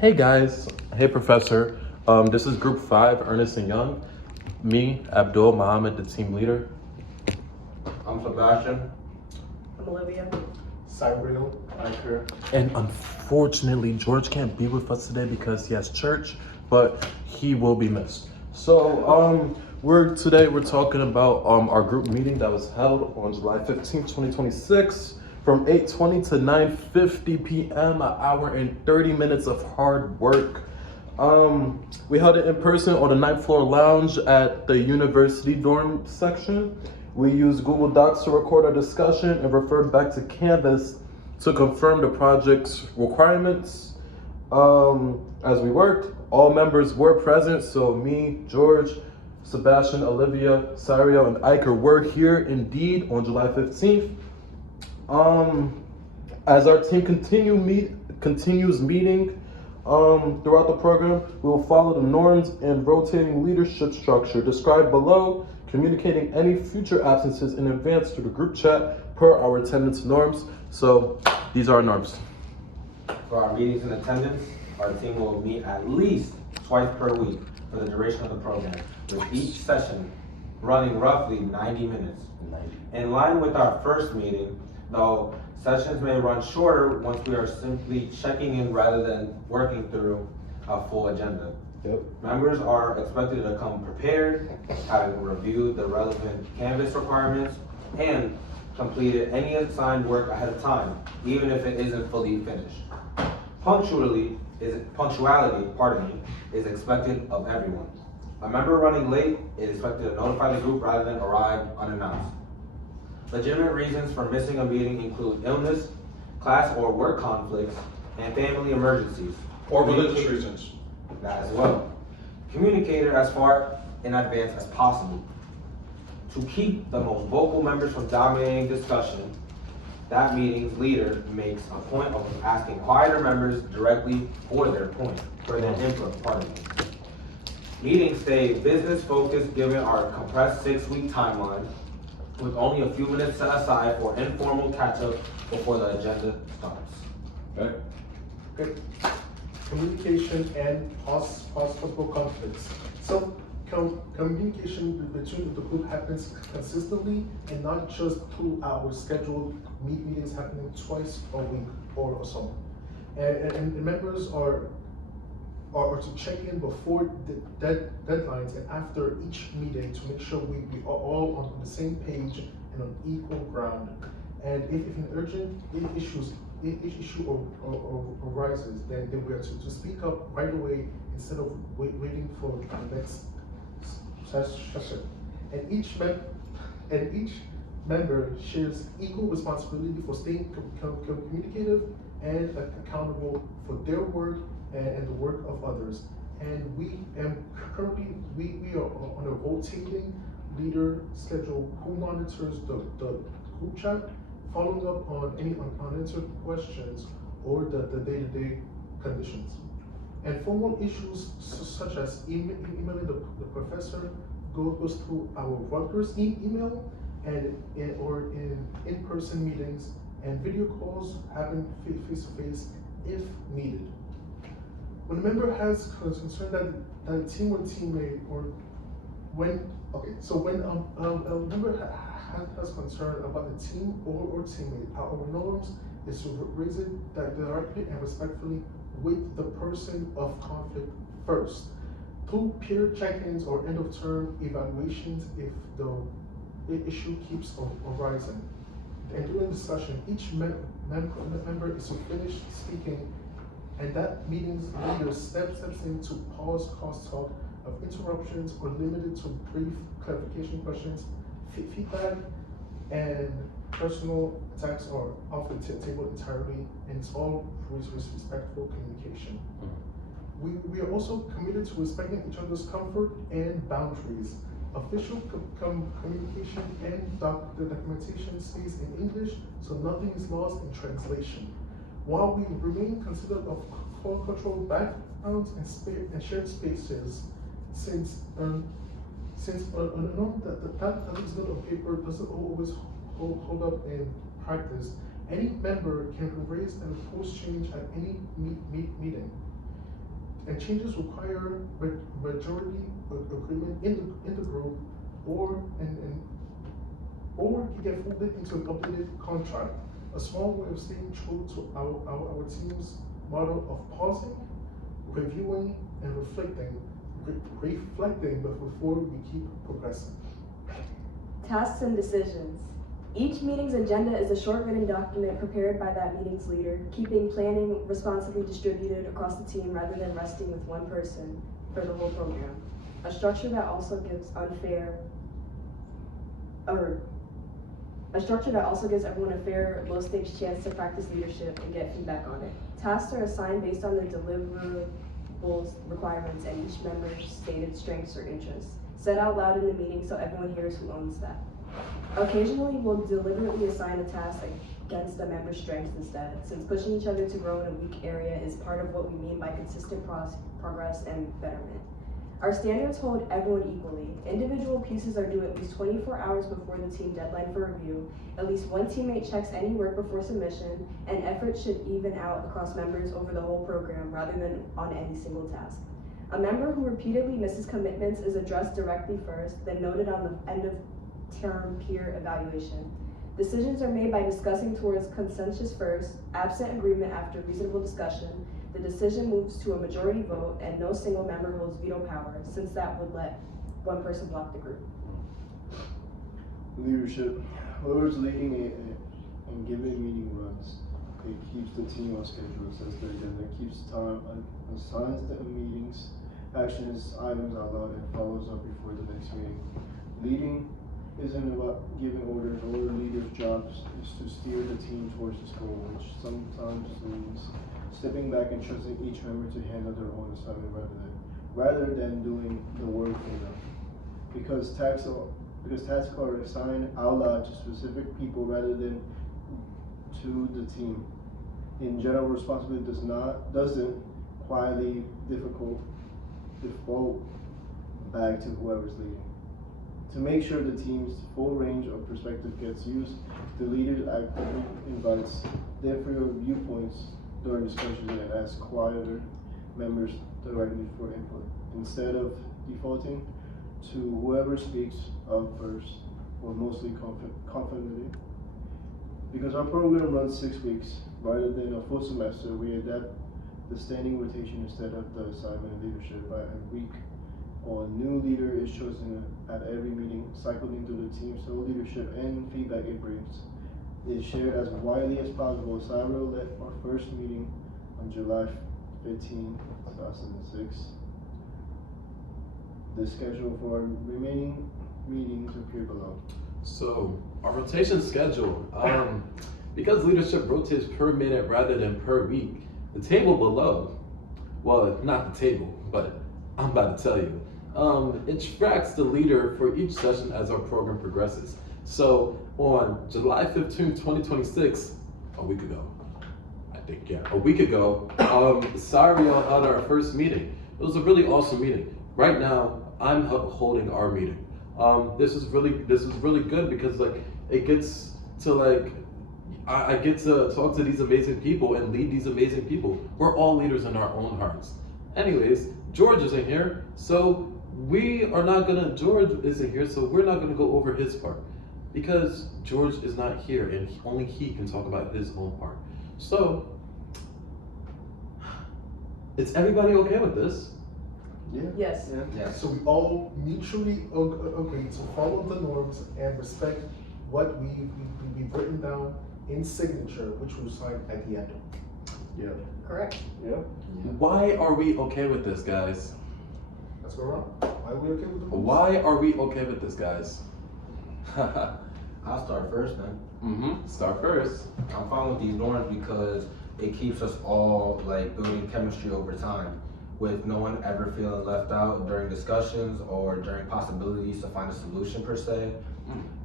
Hey guys, hey professor. This is group 5, Ernest and Young. Me, Abdul Mohammed, the team leader. I'm Sebastian. I'm Olivia. Cyril, Anchor. And unfortunately, George can't be with us today because he has church, but he will be missed. So, we're talking about our group meeting that was held on July 15th, 2026 from 8:20 to 9:50 p.m., an hour and 30 minutes of hard work. We held it in person on the 9th floor lounge at the university dorm section. We used Google Docs to record our discussion and referred back to Canvas to confirm the project's requirements. As we worked, all members were present, so me, George, Sebastian, Olivia, Sario, and Iker were here indeed on July 15th. As our team continues meeting throughout the program, we will follow the norms and rotating leadership structure described below, communicating any future absences in advance to the group chat per our attendance norms. So these are our norms. For our meetings and attendance, our team will meet at least twice per week for the duration of the program, with each session running roughly 90 minutes. In line with our first meeting, though, sessions may run shorter once we are simply checking in rather than working through a full agenda. Yep. Members are expected to come prepared, having reviewed the relevant Canvas requirements and completed any assigned work ahead of time, even if it isn't fully finished. Punctuality, is expected of everyone. A member running late is expected to notify the group rather than arrive unannounced. Legitimate reasons for missing a meeting include illness, class or work conflicts, and family emergencies. Or religious reasons. That as well. Communicate it as far in advance as possible. To keep the most vocal members from dominating discussion, that meeting's leader makes a point of asking quieter members directly for their input, pardon me. Meetings stay business focused given our compressed 6-week timeline, with only a few minutes set aside for informal catch-up before the agenda starts. Okay. Good. Communication and possible conflicts. So communication between the group happens consistently and not just through our scheduled meetings happening twice a week or so. And members are to check in before the deadlines and after each meeting to make sure we are all on the same page and on equal ground. And if an urgent issue arises, then we are to speak up right away instead of waiting for the next session. And each member shares equal responsibility for staying communicative and accountable for their work and the work of others. And currently we are on a rotating leader schedule who monitors the group chat, following up on any unanswered questions or the day-to-day conditions. And formal issues such as emailing the professor goes through our Rutgers email or in in-person meetings, and video calls happen face-to-face if needed. When a member has concern that a team or teammate when a member has concern about the team or teammate, our norms is to raise it directly and respectfully with the person of conflict first, through peer check-ins or end-of-term evaluations if the issue keeps arising. And during discussion, each member is to finish speaking, and that meeting's leader steps in to pause crosstalk of interruptions or limited to brief clarification questions. Feedback and personal attacks are off the table entirely, and it's all respectful communication. We are also committed to respecting each other's comfort and boundaries. Official communication and the documentation stays in English, so nothing is lost in translation. While we remain considerate of cultural backgrounds and shared spaces, since a norm that is not on paper doesn't always hold up in practice, any member can raise and oppose change at any meeting. and changes require majority agreement in the group, or can get folded into an updated contract. A small way of staying true to our team's model of pausing, reviewing, and reflecting before we keep progressing. Tasks and decisions. Each meeting's agenda is a short written document prepared by that meeting's leader, keeping planning responsibly distributed across the team rather than resting with one person for the whole program. A structure that also gives everyone a fair, low-stakes chance to practice leadership and get feedback on it. Tasks are assigned based on the deliverables requirements and each member's stated strengths or interests. Said out loud in the meeting so everyone hears who owns that. Occasionally, we'll deliberately assign a task against a member's strengths instead, since pushing each other to grow in a weak area is part of what we mean by consistent progress and betterment. Our standards hold everyone equally. Individual pieces are due at least 24 hours before the team deadline for review. At least one teammate checks any work before submission, and effort should even out across members over the whole program rather than on any single task. A member who repeatedly misses commitments is addressed directly first, then noted on the end of term peer evaluation. Decisions are made by discussing towards consensus first, absent agreement after reasonable discussion. The decision moves to a majority vote and no single member holds veto power, since that would let one person block the group. Leadership. Whoever's leading and giving meeting runs, it keeps the team on schedule, sets their agenda, keeps time, assigns the meetings, actions, items out loud, and follows up before the next meeting. Leading isn't about giving orders. All the leader's job is to steer the team towards this goal, which sometimes means stepping back and trusting each member to handle their own assignment rather than doing the work for them. Because tasks are assigned out loud to specific people rather than to the team. In general, responsibility doesn't quietly default back to whoever's leading. To make sure the team's full range of perspective gets used, the leader actively invites different viewpoints during discussions and asks quieter members directly for input, instead of defaulting to whoever speaks up first or mostly confidently. Because our program runs 6 weeks rather than a full semester, we adapt the standing rotation instead of the assignment leadership by a week. A new leader is chosen at every meeting, cycling through the team's whole leadership and feedback it brings is shared as widely as possible. Cyril led our first meeting on July 15, 2006. The schedule for our remaining meetings appear below. So, our rotation schedule, because leadership rotates per minute rather than per week, the table below, well, not the table, but I'm about to tell you, it tracks the leader for each session as our program progresses. So, on July 15, 2026, a week ago, Cyril held our first meeting. It was a really awesome meeting. Right now, I'm holding our meeting. This is really good because it gets to I get to talk to these amazing people and lead these amazing people. We're all leaders in our own hearts. Anyways, George isn't here, so George isn't here, so we're not gonna go over his part because George is not here and only he can talk about his own part. So, is everybody okay with this? Yeah. Yes. Yeah. So we all mutually agree to follow the norms and respect what we've written down in signature, which we'll sign at the end. Yeah. Correct. Yeah. Why are we okay with this, guys? Let's go around. Why are we okay with the rules? Why are we okay with this, guys? I'll start first then. Start first. I'm fine with these norms because it keeps us all building chemistry over time, with no one ever feeling left out during discussions or during possibilities to find a solution per se.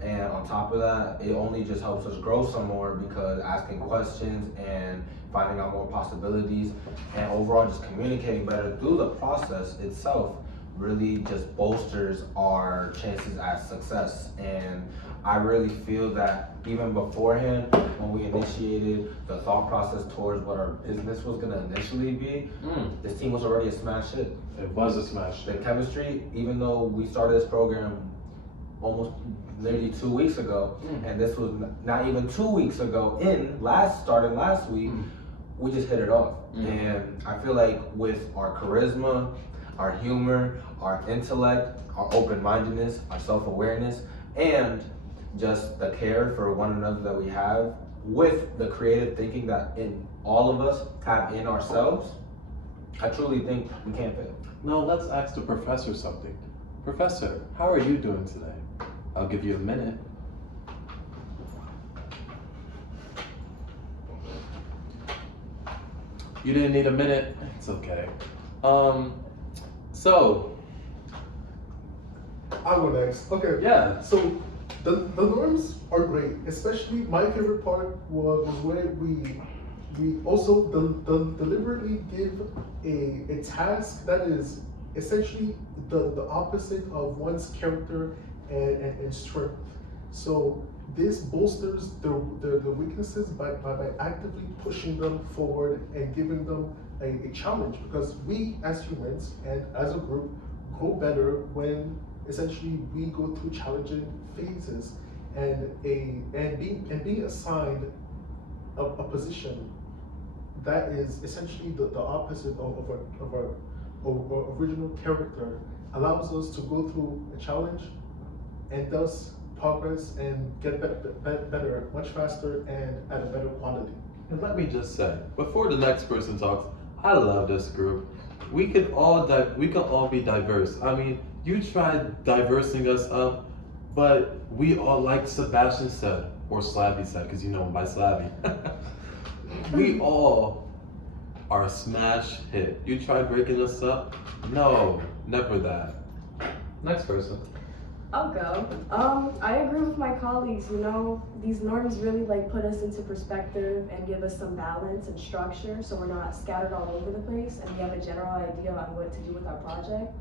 And on top of that, it only just helps us grow some more because asking questions and finding out more possibilities and overall just communicating better through the process itself really just bolsters our chances at success. And I really feel that even beforehand, when we initiated the thought process towards what our business was gonna initially be, this team was already a smash hit. It was a smash The hit. chemistry, even though we started this program almost nearly 2 weeks ago, and this was not even 2 weeks ago starting last week, we just hit it off. And I feel like with our charisma, our humor, our intellect, our open-mindedness, our self-awareness, and just the care for one another that we have, with the creative thinking that in all of us have in ourselves, I truly think we can't fail. Now let's ask the professor something. Professor, how are you doing today? I'll give you a minute. You didn't need a minute? It's okay. So. I will next. Okay. Yeah. So the norms are great. Especially my favorite part was where we also deliberately give a task that is essentially the opposite of one's character and strength. So this bolsters the weaknesses by actively pushing them forward and giving them a challenge, because we as humans and as a group grow better when essentially we go through challenging phases, and being assigned a position that is essentially the opposite of our original character allows us to go through a challenge and thus progress and get better much faster and at a better quality. And let me just say, before the next person talks, I love this group. We can all be diverse. I mean, you tried diversing us up, but we all, like Sebastian said, or Slavy said, because you know him by Slavy, we all are a smash hit. You tried breaking us up? No, never that. Next person. I'll go. I agree with my colleagues. You know, these norms really like put us into perspective and give us some balance and structure, so we're not scattered all over the place, and we have a general idea on what to do with our project.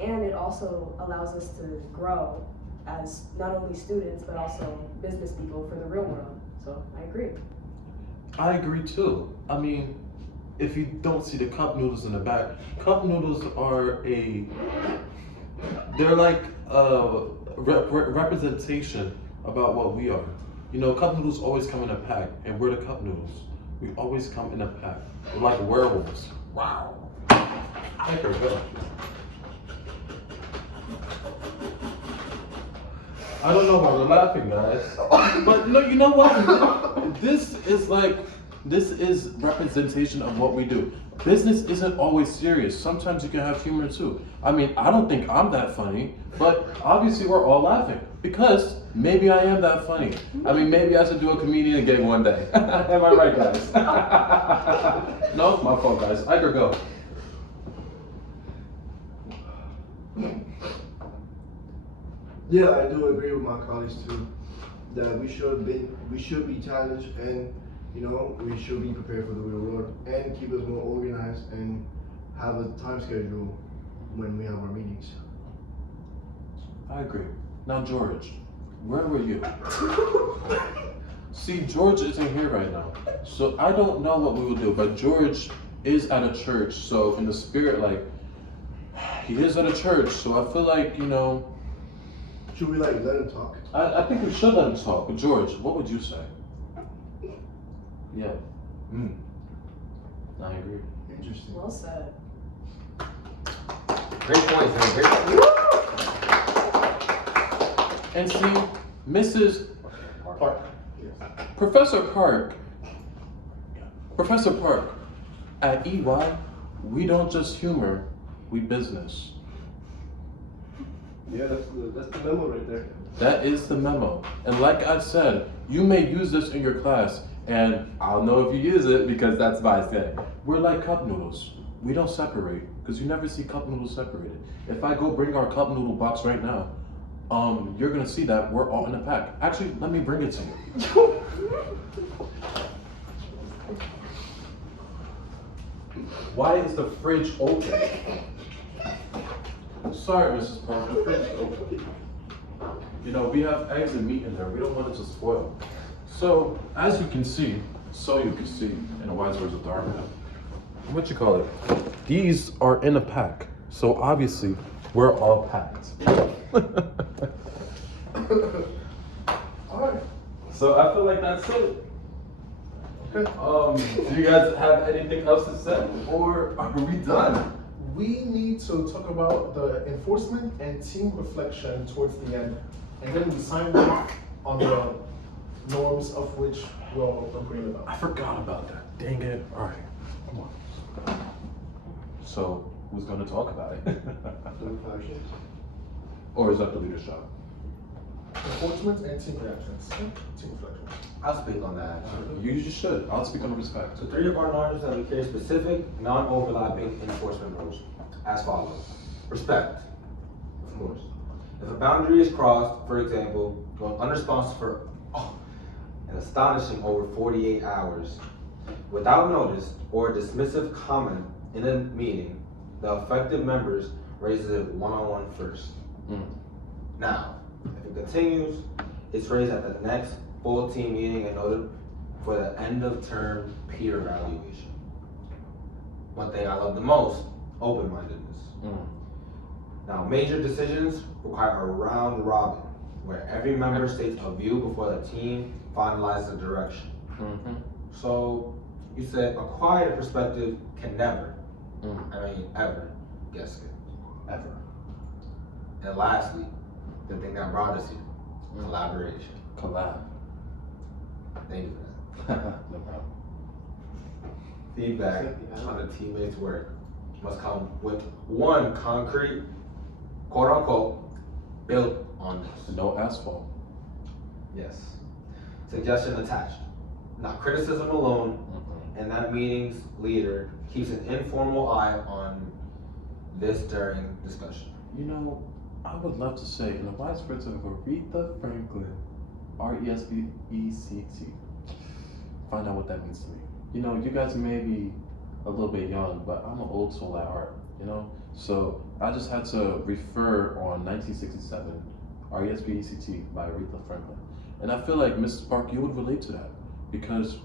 And it also allows us to grow as not only students but also business people for the real world. So I agree. I agree too. I mean, if you don't see the cup noodles in the back, cup noodles are they're like a representation about what we are. You know, cup noodles always come in a pack, and we're the cup noodles. We always come in a pack. We're like werewolves. Wow. Thank her, go. I don't know why we're laughing, guys. But no, you know what? This is representation of what we do. Business isn't always serious. Sometimes you can have humor too. I mean, I don't think I'm that funny, but obviously we're all laughing because maybe I am that funny. I mean, maybe I should do a comedian gig one day. Am I right, guys? No, my fault, guys. I could go. Yeah, I do agree with my colleagues too, that we should be challenged, and you know, we should be prepared for the real world and keep us more organized and have a time schedule when we have our meetings. I agree. Now, George, where were you? See, George isn't here right now, so I don't know what we will do, but George is at a church, so in the spirit, like, he is at a church, so I feel like, you know, Should we like let him talk? I think we should let him talk, but George, what would you say? Yeah. I agree. Interesting. Well said. Great points, man. Great points. And see, Mrs. Park. Professor Park, at EY, we don't just humor, we business. Yeah, that's the memo right there. That is the memo. And like I said, you may use this in your class, and I'll know if you use it because that's my thing. We're like cup noodles. We don't separate, because you never see cup noodles separated. If I go bring our cup noodle box right now, you're gonna see that we're all in a pack. Actually, let me bring it to you. Why is the fridge open? Sorry, Mrs. Park, the fridge is open. You know, we have eggs and meat in there. We don't want it to spoil. So, as you can see, in the wise words of Darwin, what you call it? These are in a pack. So obviously, we're all packed. Alright. So I feel like that's it. Okay. Do you guys have anything else to say, or are we done? We need to talk about the enforcement and team reflection towards the end. And then we sign off on the norms of which we'll agree about. I forgot about that. Dang it. All right, come on. So who's going to talk about it? Or is that the leader's job? Enforcement and team reactions. Team reflection. I'll speak on that. You just should. I'll speak on respect. So 3 of our norms that we carry specific, non-overlapping enforcement rules as follows. Respect, of course. If a boundary is crossed, for example, going unresponsive for an astonishing over 48 hours, without notice or a dismissive comment in a meeting, the affected members raises it one-on-one first. Now, if it continues, it's raised at the next full team meeting and noted for the end of term peer evaluation. One thing I love the most, open-mindedness. Now, major decisions require a round robin, where every member states a view before the team finalizes the direction. So, you said a quiet perspective can never, ever get skipped. Ever. And lastly, the thing that brought us here, collaboration. Collab. Thank you for that. No problem. Feedback on a teammate's work must come with one concrete, quote unquote, built on this. No asphalt. Yes. Suggestion attached. Not criticism alone, and that meeting's leader keeps an informal eye on this during discussion. You know, I would love to say, in the wise words of Aretha Franklin, RESPECT, find out what that means to me. You know, you guys may be a little bit young, but I'm an old soul at heart, you know? So I just had to refer on 1967, RESPECT by Aretha Franklin. And I feel like, Mrs. Park, you would relate to that because